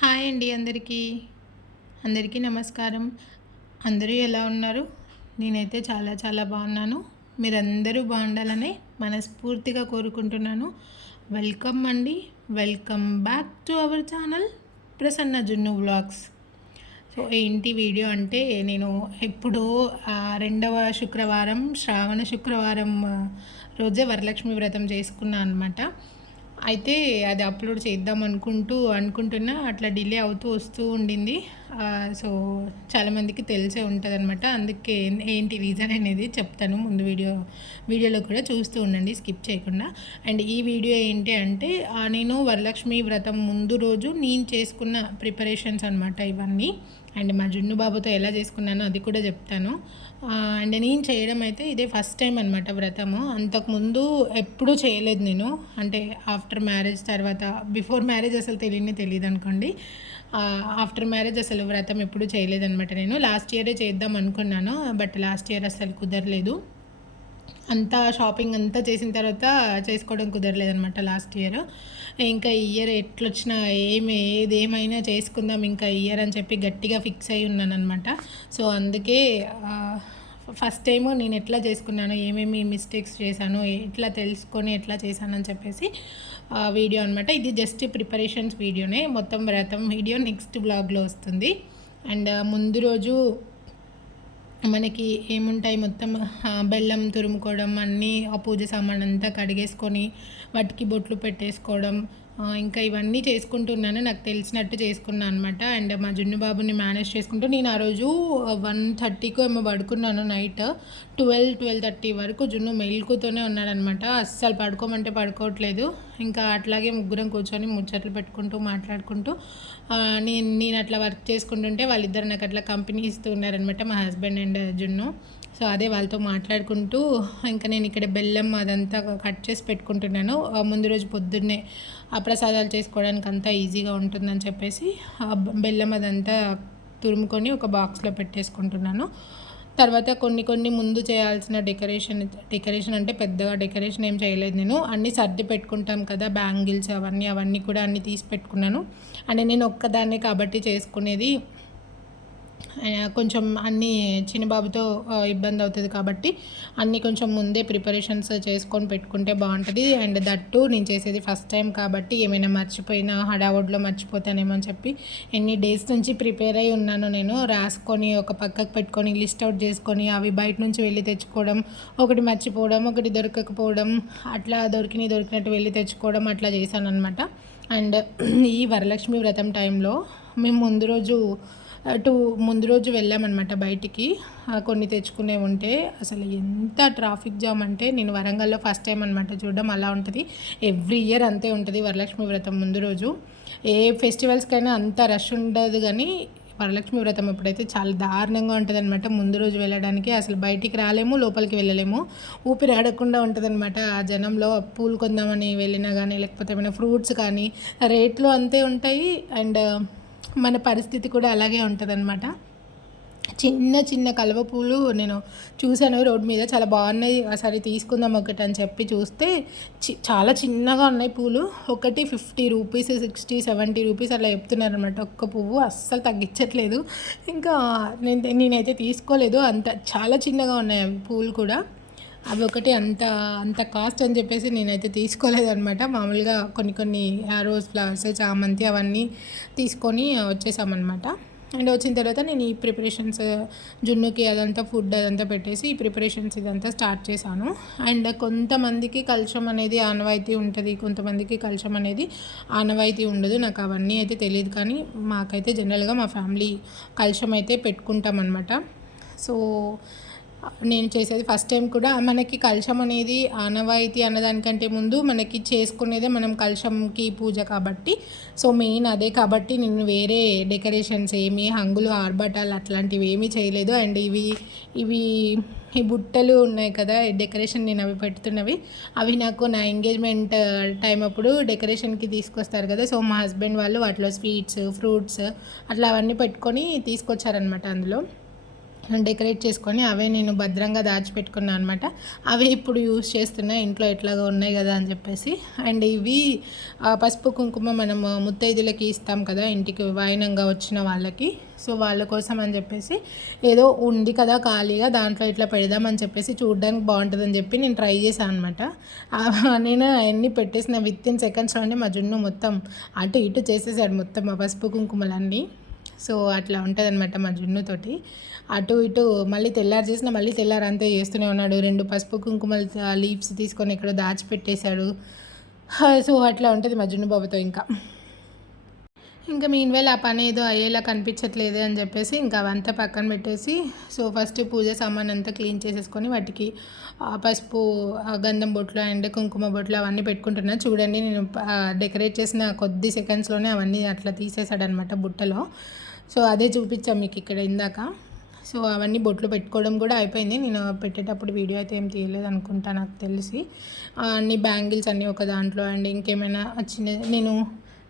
Hi అండి అందరికీ. అందరికీ నమస్కారం. అందరూ ఎలా ఉన్నారు? నేనైతే చాలా చాలా బాగున్నాను. మీరందరూ బాగుండాలని మనస్ఫూర్తిగా కోరుకుంటున్నాను. వెల్కమ్ అండి. Welcome back to our channel Prasanna జున్ను వ్లాగ్స్. సో ఏంటి వీడియో అంటే నేను ఎప్పుడో రెండవ శుక్రవారం శ్రావణ శుక్రవారం రోజే వరలక్ష్మి వ్రతం చేసుకున్నాను అనమాట. అయితే అది అప్లోడ్ చేద్దాం అనుకుంటున్నా అట్లా డిలే అవుతూ వస్తూ ఉండింది. సో చాలామందికి తెలిసే ఉంటుంది అనమాట. అందుకే ఏంటి రీజన్ అనేది చెప్తాను ముందు వీడియోలో కూడా చూస్తూ ఉండండి స్కిప్ చేయకుండా. అండ్ ఈ వీడియో ఏంటి అంటే నేను వరలక్ష్మి వ్రతం ముందు రోజు నేను చేసుకున్న ప్రిపరేషన్స్ అనమాట ఇవన్నీ. అండ్ మా జున్ను బాబుతో ఎలా చేసుకున్నానో అది కూడా చెప్తాను. అండ్ నేను చేయడం అయితే ఇదే ఫస్ట్ టైం అనమాట వ్రతము. అంతకుముందు ఎప్పుడూ చేయలేదు నేను. అంటే ఆఫ్టర్ మ్యారేజ్ తర్వాత, బిఫోర్ మ్యారేజ్ అసలు తెలియదు అనుకోండి. ఆఫ్టర్ మ్యారేజ్ అసలు వ్రతం ఎప్పుడూ చేయలేదనమాట నేను. లాస్ట్ ఇయరే చేద్దాం అనుకున్నాను, బట్ లాస్ట్ ఇయర్ అసలు కుదరలేదు. అంతా షాపింగ్ అంతా చేసిన తర్వాత చేసుకోవడం కుదరలేదనమాట లాస్ట్ ఇయర్. ఇంకా ఈ ఇయర్ ఎట్లొచ్చినా ఏమైనా చేసుకుందాం ఇంకా ఈ ఇయర్ అని చెప్పి గట్టిగా ఫిక్స్ అయి ఉన్నానమాట. సో అందుకే ఫస్ట్ టైము నేను ఎట్లా చేసుకున్నాను, ఏమేమి మిస్టేక్స్ చేశాను, ఎట్లా తెలుసుకొని ఎట్లా చేశానని చెప్పేసి వీడియో అనమాట. ఇది జస్ట్ ప్రిపరేషన్స్ వీడియోనే. మొత్తం వ్రతం వీడియో నెక్స్ట్ బ్లాగ్లో వస్తుంది. అండ్ ముందు రోజు మనకి ఏముంటాయి, మొత్తం బెల్లం తురుముకోవడం, అన్నీ ఆ పూజ సామాన్ అంతా కడిగేసుకొని వాటికి బొట్లు పెట్టేసుకోవడం, ఇంకా ఇవన్నీ చేసుకుంటున్నాను. నాకు తెలిసినట్టు చేసుకున్నాను అనమాట. అండ్ మా జున్ను బాబుని మేనేజ్ చేసుకుంటూ నేను ఆ రోజు 1:30కు ఏమో పడుకున్నాను. నైట్ 12:30 వరకు జున్ను మెలుకుతూనే ఉన్నాడనమాట. అస్సలు పడుకోమంటే పడుకోవట్లేదు. ఇంకా అట్లాగే ముగ్గురం కూర్చొని ముచ్చట్లు పెట్టుకుంటూ మాట్లాడుకుంటూ నేను అట్లా వర్క్ చేసుకుంటుంటే వాళ్ళిద్దరు నాకు అట్లా కంపెనీ ఇస్తూ ఉన్నారనమాట, మా హస్బెండ్ అండ్ జున్ను. సో అదే వాళ్ళతో మాట్లాడుకుంటూ ఇంకా నేను ఇక్కడ బెల్లం అదంతా కట్ చేసి పెట్టుకుంటున్నాను. ముందు రోజు పొద్దున్నే ఆ ప్రసాదాలు చేసుకోవడానికి అంతా ఈజీగా ఉంటుందని చెప్పేసి బెల్లం అదంతా తురుముకొని ఒక బాక్స్లో పెట్టేసుకుంటున్నాను. తర్వాత కొన్ని ముందు చేయాల్సిన డెకరేషన్ అంటే పెద్దగా డెకరేషన్ ఏం చేయలేదు నేను. అన్నీ సర్ది పెట్టుకుంటాం కదా, బ్యాంగిల్స్ అవన్నీ కూడా అన్నీ తీసి పెట్టుకున్నాను. అంటే నేను ఒక్కదాన్నే కాబట్టి చేసుకునేది కొంచెం అన్నీ చిన్నబాబుతో ఇబ్బంది అవుతుంది కాబట్టి అన్నీ కొంచెం ముందే ప్రిపరేషన్స్ చేసుకొని పెట్టుకుంటే బాగుంటుంది. అండ్ దట్టు నేను చేసేది ఫస్ట్ టైం కాబట్టి ఏమైనా మర్చిపోయినా హడావుడిలో మర్చిపోతానేమో అని చెప్పి ఎన్ని డేస్ నుంచి ప్రిపేర్ అయి ఉన్నాను. నేను రాసుకొని ఒక పక్కకు పెట్టుకొని లిస్ట్ అవుట్ చేసుకొని అవి బయట నుంచి వెళ్ళి తెచ్చుకోవడం, ఒకటి మర్చిపోవడం, ఒకటి దొరకకపోవడం, అట్లా దొరికినట్టు వెళ్ళి తెచ్చుకోవడం అట్లా చేశాను అనమాట. అండ్ ఈ వరలక్ష్మి వ్రతం టైంలో మేము ముందు రోజు వెళ్ళామన్నమాట బయటికి. కొన్ని తెచ్చుకునే ఉంటే అసలు ఎంత ట్రాఫిక్ జామ్ అంటే, నేను వరంగల్లో ఫస్ట్ టైం అనమాట చూడడం. అలా ఉంటుంది, ఎవ్రీ ఇయర్ అంతే ఉంటుంది వరలక్ష్మి వ్రతం ముందు రోజు. ఏ ఫెస్టివల్స్కైనా అంత రష్ ఉండదు, కానీ వరలక్ష్మి వ్రతం ఎప్పుడైతే చాలా దారుణంగా ఉంటుంది అనమాట. ముందు రోజు వెళ్ళడానికి అసలు బయటికి రాలేము, లోపలికి వెళ్ళలేము, ఊపిరి ఆడకుండా ఉంటుంది అనమాట. ఆ జనంలో పూలు కొందామని వెళ్ళినా కానీ, లేకపోతే ఏమైనా ఫ్రూట్స్ కానీ రేట్లు అంతే ఉంటాయి. అండ్ మన పరిస్థితి కూడా అలాగే ఉంటుందన్నమాట. చిన్న కలువ పూలు నేను చూశాను రోడ్ మీద, చాలా బాగున్నాయి, సరే తీసుకుందాం ఒకటి అని చెప్పి చూస్తే చాలా చిన్నగా ఉన్నాయి పూలు. ఒకటి 50 రూపీస్, 60, 70 రూపీస్ అలా చెప్తున్నారనమాట ఒక్క పువ్వు. అస్సలు తగ్గించట్లేదు. ఇంకా నేనైతే తీసుకోలేదు, అంత చాలా చిన్నగా ఉన్నాయి అవి పూలు కూడా. అవి ఒకటి అంత కాస్ట్ అని చెప్పేసి నేనైతే తీసుకోలేదన్నమాట. మామూలుగా కొన్ని రోజ్ ఫ్లవర్స్, చామంతి అవన్నీ తీసుకొని వచ్చేసామన్నమాట. అండ్ వచ్చిన తర్వాత నేను ఈ ప్రిపరేషన్స్ జున్నుకి అదంతా ఫుడ్ అదంతా పెట్టేసి ఈ ప్రిపరేషన్స్ ఇదంతా స్టార్ట్ చేశాను. అండ్ కొంతమందికి కలశం అనేది ఆనవాయితీ ఉంటుంది, కొంతమందికి కలశం అనేది ఆనవాయితీ ఉండదు. నాకు అవన్నీ అయితే తెలియదు, కానీ మాకైతే జనరల్గా మా ఫ్యామిలీ కలశం అయితే పెట్టుకుంటాం అనమాట. సో నేను చేసేది ఫస్ట్ టైం కూడా. మనకి కలశం అనేది ఆనవాయితీ అన్నదానికంటే ముందు మనకి చేసుకునేదే మనం కలశంకి పూజ కాబట్టి, సో మెయిన్ అదే కాబట్టి నేను వేరే డెకరేషన్స్ ఏమి హంగులు ఆర్భటాలు అట్లాంటివి ఏమీ చేయలేదు. అండ్ ఈ బుట్టలు ఉన్నాయి కదా డెకరేషన్, నేను అవి పెడుతున్నవి, అవి నాకు నా ఎంగేజ్మెంట్ టైం అప్పుడు డెకరేషన్కి తీసుకొస్తారు కదా. సో మా హస్బెండ్ వాళ్ళు వాటిలో స్వీట్స్, ఫ్రూట్స్ అట్లా అవన్నీ పెట్టుకొని తీసుకొచ్చారనమాట. అందులో డెకరేట్ చేసుకొని అవే నేను భద్రంగా దాచిపెట్టుకున్నాను అనమాట. అవి ఇప్పుడు యూస్ చేస్తున్నా, ఇంట్లో ఎట్లాగో ఉన్నాయి కదా అని చెప్పేసి. అండ్ ఇవి పసుపు కుంకుమ మనం ముత్తైదులకి ఇస్తాం కదా ఇంటికి వాయినంగా వచ్చిన వాళ్ళకి. సో వాళ్ళ కోసం అని చెప్పేసి ఏదో ఉంది కదా ఖాళీగా, దాంట్లో ఇట్లా పెడదామని చెప్పేసి చూడడానికి బాగుంటుందని చెప్పి నేను ట్రై చేశాను అనమాట. నేను అవన్నీ పెట్టేసిన విత్ ఇన్ సెకండ్స్లోనే మా జున్ను మొత్తం అటు ఇటు చేసేసాడు మొత్తం ఆ పసుపు కుంకుమలన్నీ. సో అట్లా ఉంటుంది అనమాట మా జున్నుతోటి. అటు ఇటు మళ్ళీ తెల్లారు చేసిన మళ్ళీ తెల్లారు అంతే చేస్తూనే ఉన్నాడు. 2 పసుపు కుంకుమల లీవ్స్ తీసుకొని ఎక్కడో దాచిపెట్టేశాడు. సో అట్లా ఉంటుంది మా జున్ను బాబుతో. ఇంకా మీన్వేళ ఆ పని ఏదో అయ్యేలా కనిపించట్లేదు అని చెప్పేసి ఇంకా అవంతా పక్కన పెట్టేసి, సో ఫస్ట్ పూజ సామాన్ అంతా క్లీన్ చేసేసుకొని వాటికి పసుపు, గంధం బొట్లు అండ్ కుంకుమ బొట్లు అవన్నీ పెట్టుకుంటున్నాను. చూడండి నేను డెకరేట్ చేసిన కొద్ది సెకండ్స్లోనే అవన్నీ అట్లా తీసేసాడనమాట బుట్టలో. సో అదే చూపించాం మీకు ఇక్కడ ఇందాక. సో అవన్నీ బొట్లు పెట్టుకోవడం కూడా అయిపోయింది. నేను పెట్టేటప్పుడు వీడియో అయితే ఏం తీయలేదు అనుకుంటా నాకు తెలిసి. అన్ని బ్యాంగిల్స్ అన్నీ ఒక దాంట్లో అండ్ ఇంకేమైనా నేను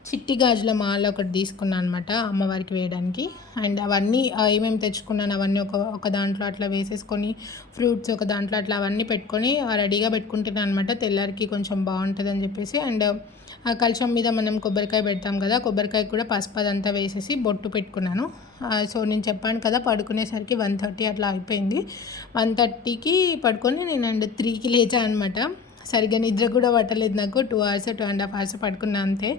చిట్టి గాజుల మాల ఒకటి తీసుకున్నాను అనమాట అమ్మవారికి వేయడానికి. అండ్ అవన్నీ ఏమేమి తెచ్చుకున్నాను అవన్నీ ఒక దాంట్లో అట్లా వేసేసుకొని, ఫ్రూట్స్ ఒక దాంట్లో అట్లా అవన్నీ పెట్టుకొని రెడీగా పెట్టుకుంటున్నాను అనమాట. తెల్లారికి కొంచెం బాగుంటుంది అని చెప్పేసి. అండ్ ఆ కలశం మీద మనం కొబ్బరికాయ పెడతాం కదా, కొబ్బరికాయ కూడా పసుపు అదంతా వేసేసి బొట్టు పెట్టుకున్నాను. సో నేను చెప్పాను కదా పడుకునేసరికి 1:30 అట్లా అయిపోయింది. 1:30కి పడుకొని నేను అండ్ 3కి లేచాను అనమాట. సరిగ్గా నిద్ర కూడా పట్టలేదు నాకు. 2 hours 2.5 hours పడుకున్నా అంతే.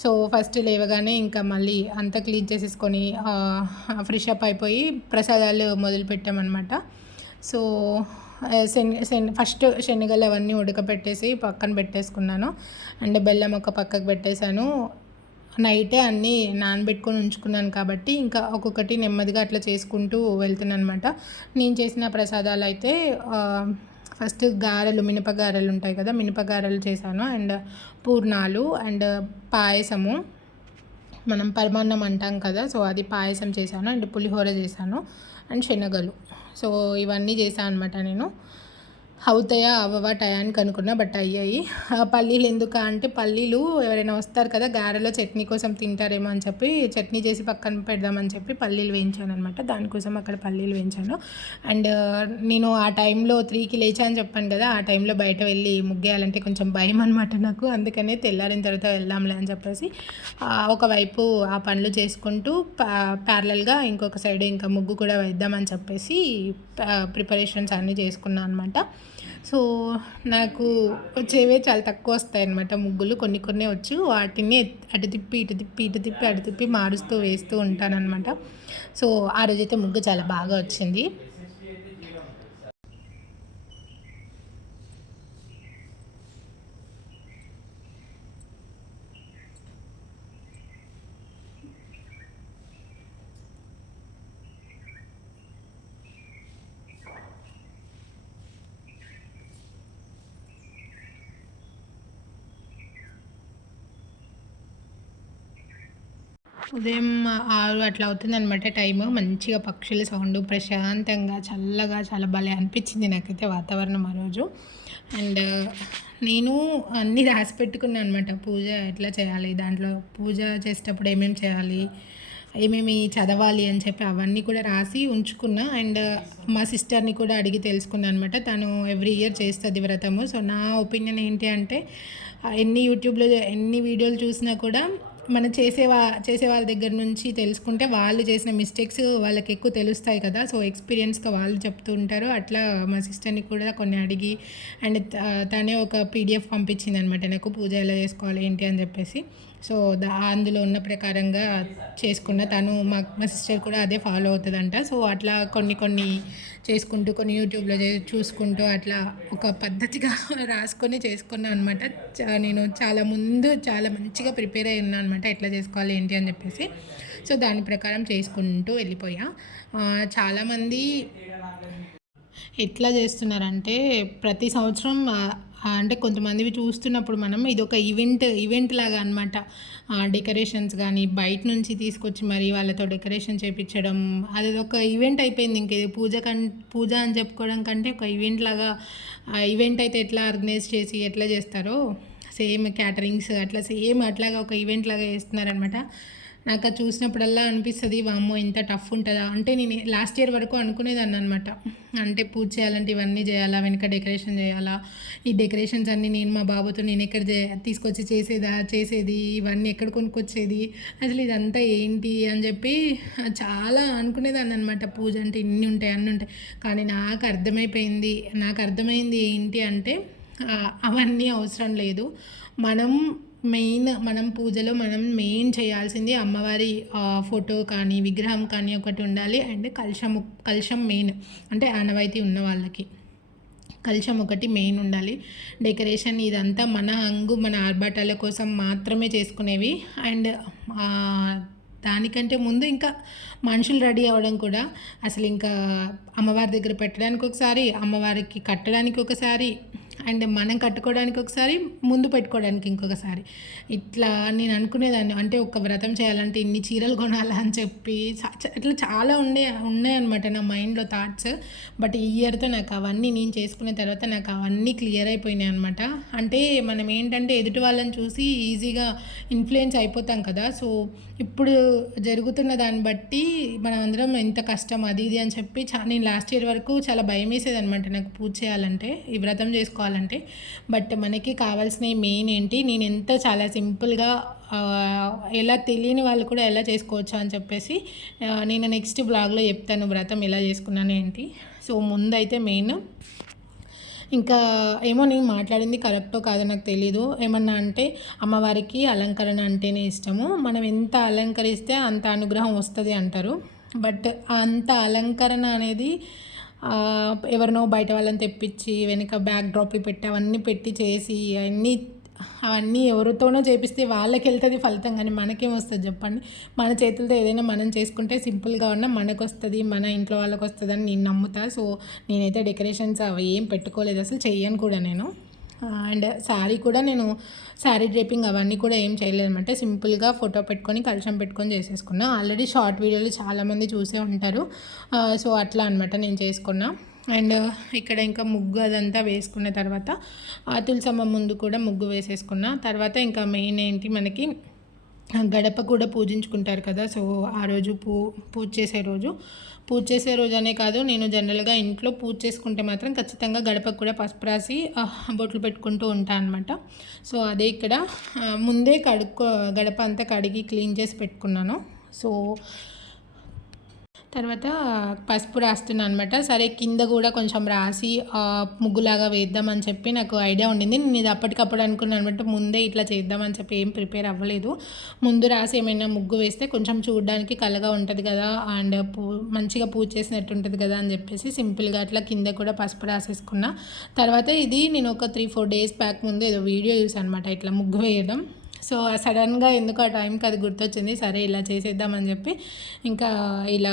సో ఫస్ట్ లేవగానే ఇంకా మళ్ళీ అంతా క్లీన్ చేసేసుకొని ఫ్రెష్ అప్ అయిపోయి ప్రసాదాలు మొదలు పెట్టామన్నమాట. సో ఫస్ట్ శనగలు అవన్నీ ఉడకపెట్టేసి పక్కన పెట్టేసుకున్నాను. అండ్ బెల్లం ఒక పక్కకు పెట్టేశాను. నైటే అన్నీ నానబెట్టుకొని ఉంచుకున్నాను కాబట్టి ఇంకా ఒక్కొక్కటి నెమ్మదిగా అట్లా చేసుకుంటూ వెళ్తున్నాను అనమాట. నేను చేసిన ప్రసాదాలు అయితే ఫస్ట్ గారెలు, మినపగారెలు ఉంటాయి కదా, మినపగారెలు చేశాను. అండ్ పూర్ణాలు అండ్ పాయసము, మనం పరమాన్నం అంటాం కదా, సో అది పాయసం చేశాను. అండ్ పులిహోర చేశాను అండ్ శనగలు. సో ఇవన్నీ చేశాను అనమాట నేను. అవుతాయా అవ్వవా టయానికి అనుకున్నా, బట్ అయ్యాయి. పల్లీలు ఎందుకు అంటే పల్లీలు ఎవరైనా వస్తారు కదా గారెలో చట్నీ కోసం తింటారేమో అని చెప్పి చట్నీ చేసి పక్కన పెడదామని చెప్పి పల్లీలు వేయించాను అనమాట. దానికోసం అక్కడ పల్లీలు వేయించాను. అండ్ నేను ఆ టైంలో 3కి లేచాను చెప్పాను కదా, ఆ టైంలో బయట వెళ్ళి ముగ్గేయాలంటే కొంచెం భయం అనమాట నాకు. అందుకనే తెల్లారిన తర్వాత వెళ్దాంలే అని చెప్పేసి ఒకవైపు ఆ పనులు చేసుకుంటూ ప్యారలల్గా ఇంకొక సైడ్ ఇంకా ముగ్గు కూడా వేద్దామని చెప్పేసి ప్రిపరేషన్స్ అన్నీ చేసుకున్నాను అనమాట. సో నాకు వచ్చేవే చాలా తక్కువ వస్తాయి అన్నమాట ముగ్గులు. కొన్ని వచ్చు, వాటిని అటు తిప్పి ఇటు తిప్పి ఇటు తిప్పి అటు తిప్పి మారుస్తూ వేస్తూ ఉంటానన్నమాట. సో ఆ రోజైతే ముగ్గు చాలా బాగా వచ్చింది. ఉదయం 6 అట్లా అవుతుందనమాట టైము. మంచిగా పక్షుల సౌండ్, ప్రశాంతంగా చల్లగా చాలా భలే అనిపించింది నాకైతే వాతావరణం ఆ రోజు. అండ్ నేను అన్నీ రాసి పెట్టుకున్నాను అనమాట. పూజ ఎట్లా చేయాలి, దాంట్లో పూజ చేసేటప్పుడు ఏమేమి చేయాలి, ఏమేమి చదవాలి అని చెప్పి అవన్నీ కూడా రాసి ఉంచుకున్నా. అండ్ మా సిస్టర్ని కూడా అడిగి తెలుసుకున్నాను అనమాట. తను ఎవ్రీ ఇయర్ చేస్తుంది వ్రతము. సో నా ఒపీనియన్ ఏంటి అంటే యూట్యూబ్లో ఎన్ని వీడియోలు చూసినా కూడా మనం చేసే వాళ్ళ దగ్గర నుంచి తెలుసుకుంటే వాళ్ళు చేసిన మిస్టేక్స్ వాళ్ళకి ఎక్కువ తెలుస్తాయి కదా. సో ఎక్స్పీరియన్స్గా వాళ్ళు చెప్తూ ఉంటారు. అట్లా మా సిస్టర్ని కూడా కొన్ని అడిగి అండ్ తనే ఒక పీడిఎఫ్ పంపించింది అనమాట నాకు, పూజ ఎలా చేసుకోవాలి ఏంటి అని చెప్పేసి. సో అందులో ఉన్న ప్రకారంగా చేసుకున్న తను మా సిస్టర్ కూడా అదే ఫాలో అవుతుందంట. సో అట్లా కొన్ని చేసుకుంటూ కొన్ని యూట్యూబ్లో చూసుకుంటూ అట్లా ఒక పద్ధతిగా రాసుకొని చేసుకున్నాను అనమాట. నేను చాలా మంచిగా ప్రిపేర్ అయి ఉన్నాను అనమాట, ఎట్లా చేసుకోవాలి ఏంటి అని చెప్పేసి. సో దాని ప్రకారం చేసుకుంటూ వెళ్ళిపోయా. చాలామంది ఎట్లా చేస్తున్నారంటే ప్రతి సంవత్సరం అంటే కొంతమందివి చూస్తున్నప్పుడు మనం ఇది ఒక ఈవెంట్ లాగా అనమాట. డెకరేషన్స్ కానీ బయట నుంచి తీసుకొచ్చి మరి వాళ్ళతో డెకరేషన్ చేయించడం, అది ఒక ఈవెంట్ అయిపోయింది. ఇంక ఇది పూజ అని చెప్పుకోవడం కంటే ఒక ఈవెంట్ లాగా. ఈవెంట్ అయితే ఎట్లా ఆర్గనైజ్ చేసి ఎట్లా చేస్తారో సేమ్ క్యాటరింగ్స్ అట్లా సేమ్ అట్లాగా ఒక ఈవెంట్ లాగా చేస్తున్నారనమాట. నాకు అది చూసినప్పుడల్లా అనిపిస్తుంది, వామ్మో ఇంత టఫ్ ఉంటుందా అంటే. నేను లాస్ట్ ఇయర్ వరకు అనుకునేదాన్ని అనమాట, అంటే పూజ చేయాలంటే ఇవన్నీ చేయాలా, వెనక డెకరేషన్ చేయాలా, ఈ డెకరేషన్స్ అన్నీ నేను మా బాబుతో నేను ఎక్కడ తీసుకొచ్చి చేసేది, ఇవన్నీ ఎక్కడ కొనుక్కొచ్చేది, అసలు ఇదంతా ఏంటి అని చెప్పి చాలా అనుకునేదాన్ని అనమాట. పూజ అంటే ఇన్ని ఉంటాయి అన్నీ ఉంటాయి. కానీ నాకు అర్థమైంది ఏంటి అంటే అవన్నీ అవసరం లేదు. మనం పూజలో మెయిన్ చేయాల్సింది అమ్మవారి ఫోటో కానీ విగ్రహం కానీ ఒకటి ఉండాలి. అండ్ కలశం మెయిన్, అంటే ఆనవాయితీ ఉన్న వాళ్ళకి కలశం ఒకటి మెయిన్ ఉండాలి. డెకరేషన్ ఇదంతా మన ఆర్భాటాల కోసం మాత్రమే చేసుకునేవి. అండ్ దానికంటే ముందు ఇంకా మనుషులు రెడీ అవ్వడం కూడా, అసలు ఇంకా అమ్మవారి దగ్గర పెట్టడానికి ఒకసారి, అమ్మవారికి కట్టడానికి ఒకసారి, అండ్ మనం కట్టుకోవడానికి ఒకసారి, ముందు పెట్టుకోవడానికి ఇంకొకసారి, ఇట్లా నేను అనుకునేదాన్ని. అంటే ఒక వ్రతం చేయాలంటే ఇన్ని చీరలు కొనాలా అని చెప్పి ఇట్లా చాలా ఉన్నాయన్నమాట నా మైండ్లో థాట్స్. బట్ ఈ ఇయర్తో నాకు అవన్నీ నేను చేసుకున్న తర్వాత నాకు అవన్నీ క్లియర్ అయిపోయినాయి అనమాట. అంటే మనం ఏంటంటే ఎదుటి వాళ్ళని చూసి ఈజీగా ఇన్ఫ్లుయెన్స్ అయిపోతాం కదా. సో ఇప్పుడు జరుగుతున్న దాన్ని బట్టి మనం అందరం ఎంత కష్టం అది ఇది అని చెప్పి నేను లాస్ట్ ఇయర్ వరకు చాలా భయం వేసేది అనమాట నాకు పూజ చేయాలంటే, ఈ వ్రతం చేసుకోవాలంటే. బట్ మనకి కావాల్సినవి మెయిన్ ఏంటి, నేను చాలా సింపుల్గా ఎలా తెలియని వాళ్ళు కూడా ఎలా చేసుకోవచ్చు అని చెప్పేసి నేను నెక్స్ట్ బ్లాగ్లో చెప్తాను వ్రతం ఎలా చేసుకున్నాను ఏంటి. సో ముందైతే మెయిన్, ఇంకా ఏమో నేను మాట్లాడింది కరెక్టో కాదో నాకు తెలీదు. ఏమన్నా అంటే అమ్మవారికి అలంకరణ అంటేనే ఇష్టము, మనం ఎంత అలంకరిస్తే అంత అనుగ్రహం వస్తుంది అంటారు. బట్ అంత అలంకరణ అనేది ఎవరినో బయట వాళ్ళని తెప్పించి వెనక బ్యాక్ డ్రాప్లు పెట్టి అవన్నీ పెట్టి చేసి అవన్నీ ఎవరితోనో చేపిస్తే వాళ్ళకి వెళ్తుంది ఫలితం, కానీ మనకేం వస్తుంది చెప్పండి. మన చేతులతో ఏదైనా మనం చేసుకుంటే సింపుల్గా ఉన్న మనకు వస్తుంది, మన ఇంట్లో వాళ్ళకి వస్తుంది అని నేను నమ్ముతా. సో నేనైతే డెకరేషన్స్ అవి ఏం పెట్టుకోలేదు, అసలు చెయ్యను కూడా నేను. అండ్ శారీ డ్రేపింగ్ అవన్నీ కూడా ఏం చేయలేదన్నమాట. సింపుల్గా ఫోటో పెట్టుకొని కలశం పెట్టుకొని చేసేసుకున్నా. ఆల్రెడీ షార్ట్ వీడియోలు చాలామంది చూసే ఉంటారు. సో అట్లా అనమాట నేను చేసుకున్నా. అండ్ ఇక్కడ ఇంకా ముగ్గు అదంతా వేసుకున్న తర్వాత తులసమ్మ ముందు కూడా ముగ్గు వేసేసుకున్న తర్వాత ఇంకా మెయిన్ ఏంటి, మనకి గడప కూడా పూజించుకుంటారు కదా. సో ఆ రోజు పూజ చేసే రోజు అనే కాదు, నేను జనరల్గా ఇంట్లో పూజ చేసుకుంటే మాత్రం ఖచ్చితంగా గడపకు కూడా పసుపు రాసి బొట్లు పెట్టుకుంటూ ఉంటాను అనమాట. సో అదే ఇక్కడ ముందే గడప అంతా కడిగి క్లీన్ చేసి పెట్టుకున్నాను. సో తర్వాత పసుపు రాస్తున్నాను అనమాట. సరే కింద కూడా కొంచెం రాసి ముగ్గులాగా వేద్దామని చెప్పి నాకు ఐడియా ఉండింది. నేను ఇది అప్పటికప్పుడు అనుకున్నాను అనమాట, ముందే ఇట్లా చేద్దామని చెప్పి ఏం ప్రిపేర్ అవ్వలేదు. ముందు రాసి ఏమైనా ముగ్గు వేస్తే కొంచెం చూడడానికి కళగా ఉంటుంది కదా, అండ్ మంచిగా పూజ చేసినట్టు ఉంటుంది కదా అని చెప్పేసి సింపుల్గా అట్లా కింద కూడా పసుపు రాసేసుకున్నా. తర్వాత ఇది నేను ఒక 3-4 డేస్ బ్యాక్ ముందు ఏదో వీడియో చూసాను అనమాట ఇట్లా ముగ్గు వేయడం. సో సడన్గా ఎందుకు ఆ టైంకి అది గుర్తొచ్చింది, సరే ఇలా చేసేద్దామని చెప్పి ఇంకా ఇలా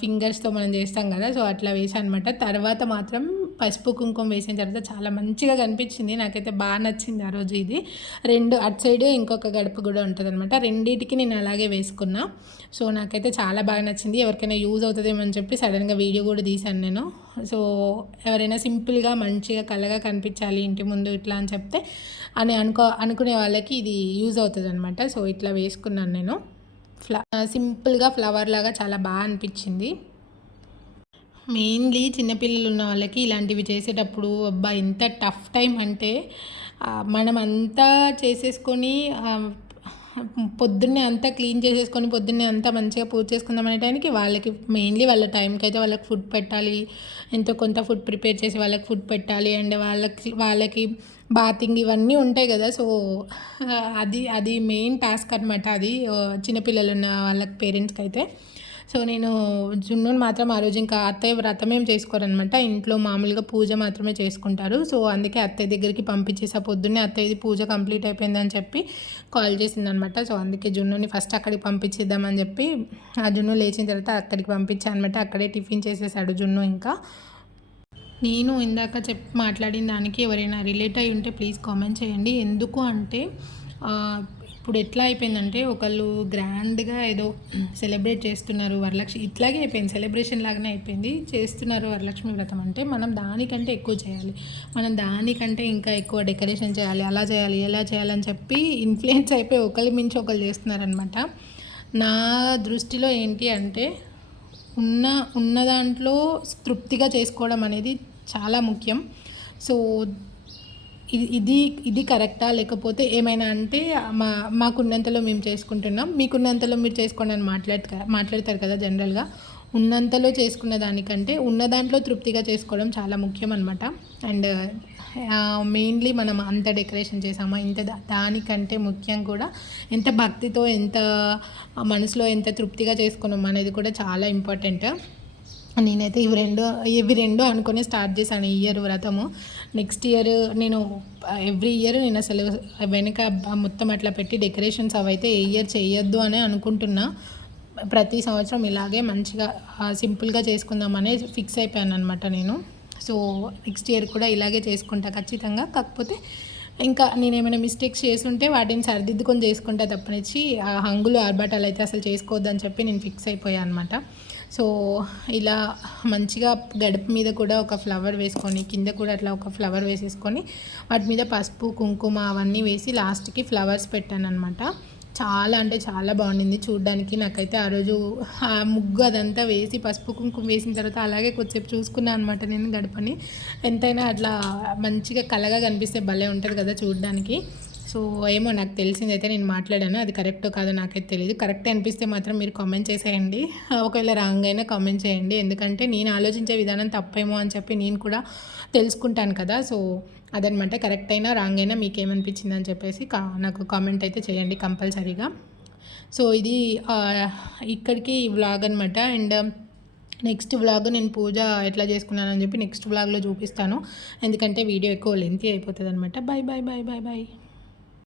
ఫింగర్స్తో మనం చేస్తాం కదా, సో అట్లా వేసాను అనమాట. తర్వాత మాత్రం పసుపు కుంకుమ వేసిన తర్వాత చాలా మంచిగా కనిపించింది, నాకైతే బాగా నచ్చింది ఆ రోజు. ఇది 2 అటు సైడ్ ఇంకొక గడప కూడా ఉంటుంది అనమాట, రెండింటికి నేను అలాగే వేసుకున్నా. సో నాకైతే చాలా బాగా నచ్చింది, ఎవరికైనా యూజ్ అవుతుందేమో అని చెప్పి సడన్గా వీడియో కూడా తీశాను నేను. సో ఎవరైనా సింపుల్గా మంచిగా కళగా కనిపించాలి ఇంటి ముందు ఇట్లా అని చెప్తే అనుకునే వాళ్ళకి ఇది యూజ్ అవుతుంది అనమాట. సో ఇట్లా వేసుకున్నాను నేను. సింపుల్గా ఫ్లవర్ లాగా చాలా బాగా అనిపించింది. మెయిన్లీ చిన్నపిల్లలు ఉన్న వాళ్ళకి ఇలాంటివి చేసేటప్పుడు అబ్బా ఎంత టఫ్ టైం అంటే, మనం అంతా చేసేసుకొని పొద్దున్నే అంతా క్లీన్ చేసేసుకొని పొద్దున్నే అంతా మంచిగా పూజ చేసుకుందాం అనే టైంకి వాళ్ళకి మెయిన్లీ వాళ్ళ టైంకి అయితే వాళ్ళకి ఫుడ్ పెట్టాలి, ఎంతో కొంత ఫుడ్ ప్రిపేర్ చేసి వాళ్ళకి ఫుడ్ పెట్టాలి. అండ్ వాళ్ళకి బాతింగ్ ఇవన్నీ ఉంటాయి కదా. సో అది మెయిన్ టాస్క్ అనమాట, అది చిన్నపిల్లలు ఉన్న వాళ్ళకి పేరెంట్స్కి అయితే. సో నేను జున్నుని మాత్రం ఆ రోజు ఇంకా అత్తయ్య వ్రతం ఏం చేసుకోరనమాట, ఇంట్లో మామూలుగా పూజ మాత్రమే చేసుకుంటారు. సో అందుకే అత్తయ్య దగ్గరికి పంపించేసా పొద్దున్నే. అత్తయ్యది పూజ కంప్లీట్ అయిపోయిందని చెప్పి కాల్ చేసిందనమాట. సో అందుకే జున్నుని ఫస్ట్ అక్కడికి పంపించేద్దామని చెప్పి ఆ జున్ను లేచిన తర్వాత అక్కడికి పంపించాను అనమాట. అక్కడే టిఫిన్ చేసేసాడు జున్ను. ఇంకా నేను ఇందాక మాట్లాడిన దానికి ఎవరైనా రిలేట్ అయి ఉంటే ప్లీజ్ కామెంట్ చేయండి. ఎందుకు అంటే అప్పుడు ఎట్లా అయిపోయిందంటే ఒకళ్ళు గ్రాండ్గా ఏదో సెలబ్రేట్ చేస్తున్నారు వరలక్ష్మి, ఇట్లాగే అయిపోయింది, సెలబ్రేషన్ లాగానే అయిపోయింది. చేస్తున్నారు వరలక్ష్మి వ్రతం అంటే మనం దానికంటే ఎక్కువ చేయాలి, మనం దానికంటే ఇంకా ఎక్కువ డెకరేషన్ చేయాలి, అలా చేయాలి ఎలా చేయాలని చెప్పి ఇన్ఫ్లుయెన్స్ అయిపోయి ఒకరి మించి ఒకరు చేస్తున్నారనమాట. నా దృష్టిలో ఏంటి అంటే ఉన్న ఉన్న దాంట్లో తృప్తిగా చేసుకోవడం అనేది చాలా ముఖ్యం. సో ఇది ఇది కరెక్టా, లేకపోతే ఏమైనా అంటే మాకున్నంతలో మేము చేసుకుంటున్నాం, మీకున్నంతలో మీరు చేసుకోండి అని మాట్లాడతారు కదా జనరల్గా. ఉన్నంతలో చేసుకున్న దానికంటే ఉన్న దాంట్లో తృప్తిగా చేసుకోవడం చాలా ముఖ్యం అనమాట. అండ్ మెయిన్లీ మనం అంత డెకరేషన్ చేసామా, ఇంత దానికంటే ముఖ్యం కూడా ఎంత భక్తితో, ఎంత మనసులో ఎంత తృప్తిగా చేసుకున్నాం అనేది కూడా చాలా ఇంపార్టెంట్. నేనైతే ఇవి రెండు అనుకుని స్టార్ట్ చేశాను ఈ ఇయర్ వ్రతము. నెక్స్ట్ ఇయర్ నేను ఎవ్రీ ఇయర్ నేను అసలు వెనక మొత్తం అట్లా పెట్టి డెకరేషన్స్ అవైతే ఏ ఇయర్ చేయొద్దు అని అనుకుంటున్నా. ప్రతి సంవత్సరం ఇలాగే మంచిగా సింపుల్గా చేసుకుందామని ఫిక్స్ అయిపోయాను అనమాట నేను. సో నెక్స్ట్ ఇయర్ కూడా ఇలాగే చేసుకుంటా ఖచ్చితంగా. కాకపోతే ఇంకా నేను ఏమైనా మిస్టేక్స్ చేస్తుంటే వాటిని సరిదిద్దుకొని చేసుకుంటా తప్పనిచ్చి ఆ హంగులు ఆర్భాటాలు అయితే అసలు చేసుకోవద్దని చెప్పి నేను ఫిక్స్ అయిపోయాను అనమాట. సో ఇలా మంచిగా గడప మీద కూడా ఒక ఫ్లవర్ వేసుకొని, కింద కూడా అట్లా ఒక ఫ్లవర్ వేసేసుకొని, వాటి మీద పసుపు కుంకుమ అవన్నీ వేసి లాస్ట్కి ఫ్లవర్స్ పెట్టాను అనమాట. చాలా అంటే చాలా బాగుండింది చూడడానికి. నాకైతే ఆ రోజు ఆ ముగ్గు అదంతా వేసి పసుపు కుంకుమ వేసిన తర్వాత అలాగే కొద్దిసేపు చూసుకున్నాను అనమాట నేను గడపని. ఎంతైనా అట్లా మంచిగా కళగా కనిపిస్తే భలే ఉంటుంది కదా చూడడానికి. సో ఏమో నాకు తెలిసిందైతే నేను మాట్లాడాను, అది కరెక్టో కాదో నాకైతే తెలియదు. కరెక్ట్ అనిపిస్తే మాత్రం మీరు కామెంట్ చేసేయండి, ఒకవేళ రాంగ్ అయినా కామెంట్ చేయండి. ఎందుకంటే నేను ఆలోచించే విధానం తప్పేమో అని చెప్పి నేను కూడా తెలుసుకుంటాను కదా. సో అదనమాట, కరెక్ట్ అయినా రాంగ్ అయినా మీకు ఏమనిపించింది అని చెప్పేసి నాకు కామెంట్ అయితే చేయండి కంపల్సరీగా. సో ఇది ఇక్కడికి వ్లాగ్ అనమాట. అండ్ నెక్స్ట్ వ్లాగ్ నేను పూజ ఎట్లా చేసుకున్నానని చెప్పి నెక్స్ట్ వ్లాగ్లో చూపిస్తాను, ఎందుకంటే వీడియో ఎక్కువ లెంతీ అయిపోతుంది అనమాట. Bye bye bye bye bye.